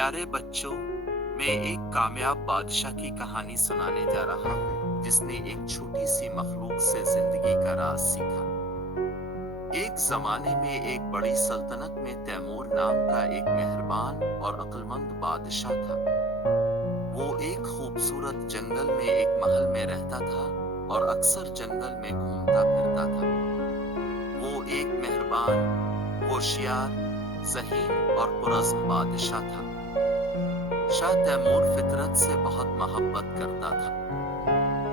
प्यारे बच्चों, मैं एक कामयाब बादशाह की कहानी सुनाने जा रहा हूँ जिसने एक छोटी सी मखलूक से जिंदगी का राज सीखा। एक जमाने में एक बड़ी सल्तनत में तैमूर नाम का एक मेहरबान और अक्लमंद बादशाह था। वो एक खूबसूरत जंगल में एक महल में रहता था और अक्सर जंगल में घूमता फिरता था। वो एक मेहरबान, होशियार, ज़हीन और पुरज़्म बादशाह था। शाह तैमूर फितरत से बहुत मोहब्बत करता था।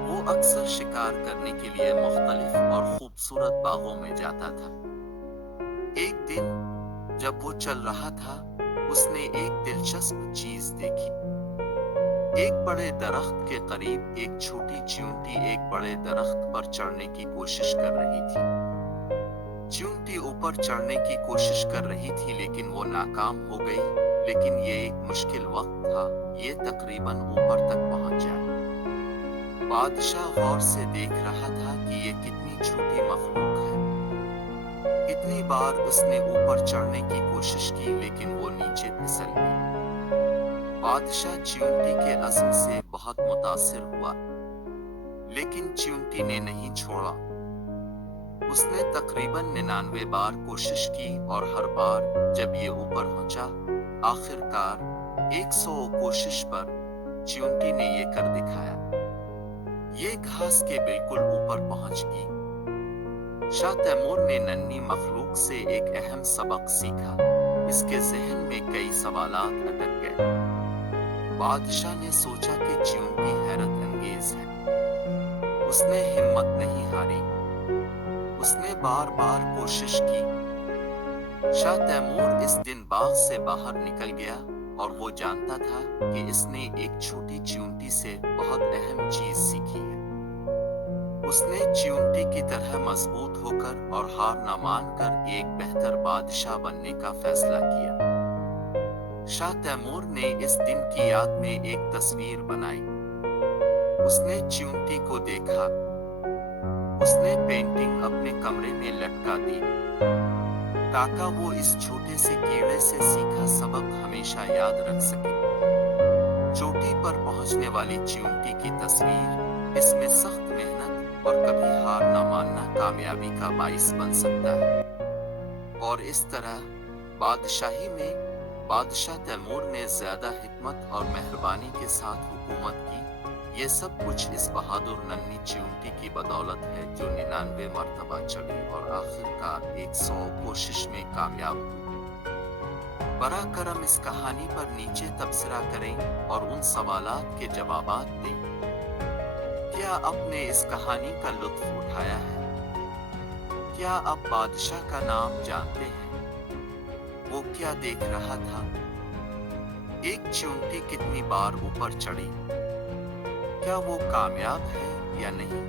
वो अक्सर शिकार करने के लिए मुख्तलिफ और खूबसूरत बागों में जाता था। एक दिन जब वो चल रहा था, उसने एक दिलचस्प चीज देखी। एक बड़े दरख्त के करीब एक छोटी चींटी एक बड़े दरख्त पर चढ़ने की कोशिश कर रही थी। चींटी ऊपर चढ़ने की कोशिश कर रही थी लेकिन वो नाकाम हो गई। लेकिन ये एक मुश्किल वक्त था, ये तकरीबन ऊपर तक पहुंच जाए। बादशाह गौर से देख रहा था कि ये कितनी छोटी मखलूक है। कितनी बार उसने ऊपर चढ़ने की कोशिश की लेकिन वो नीचे फिसल गई। बादशाह चींटी के अज़्म से बहुत मुतासिर हुआ, लेकिन चींटी ने नहीं छोड़ा। उसने तकरीबन 99 बार कोशिश की और हर बार जब ये ऊपर पहुंचा, आखिरकार 100 कोशिश पर चींटी ने ये कर दिखाया। ये घास के बिल्कुल ऊपर पहुंच गई। शाह तैमूर ने नन्ही मखलूक से एक अहम सबक सीखा। इसके जहन में कई सवालात अटक गए। बादशाह ने सोचा कि चींटी हैरत अंगेज है। उसने हिम्मत नहीं हारी। उसने बार बार कोशिश की। शाह तैमूर इस दिन बाग से बाहर निकल गया और वो जानता था कि इसने एक छोटी चींटी से बहुत अहम चीज सीखी है। उसने चींटी की तरह मजबूत होकर और हार न मानकर एक बेहतर बादशाह बनने का फैसला किया। शाह तैमूर ने इस दिन की याद में एक तस्वीर बनाई। उसने चींटी को देखा। उसने पेंटिंग अपने कमरे में लटका दी ताकि वो इस छोटे से कीड़े से सीखा सबक हमेशा याद रख सके। चोटी पर पहुंचने वाली चींटी की तस्वीर, इसमें सख्त मेहनत और कभी हार न मानना कामयाबी का बाइस बन सकता है। और इस तरह बादशाही में बादशाह तैमूर ने ज्यादा हिकमत और मेहरबानी के साथ हुकूमत की। ये सब कुछ इस बहादुर नन्ही चींटी की बदौलत है जो 99 मर्तबा चढ़ी और आखिरकार 100 कोशिश में कामयाब हुई। बरा करम इस कहानी पर नीचे तबसरा करें और उन सवालात के जवाबात दें। क्या आपने इस कहानी का लुत्फ उठाया है? क्या आप बादशाह का नाम जानते हैं? वो क्या देख रहा था? एक चींटी कितनी बार ऊपर चढ़ी? क्या वो कामयाब है या नहीं?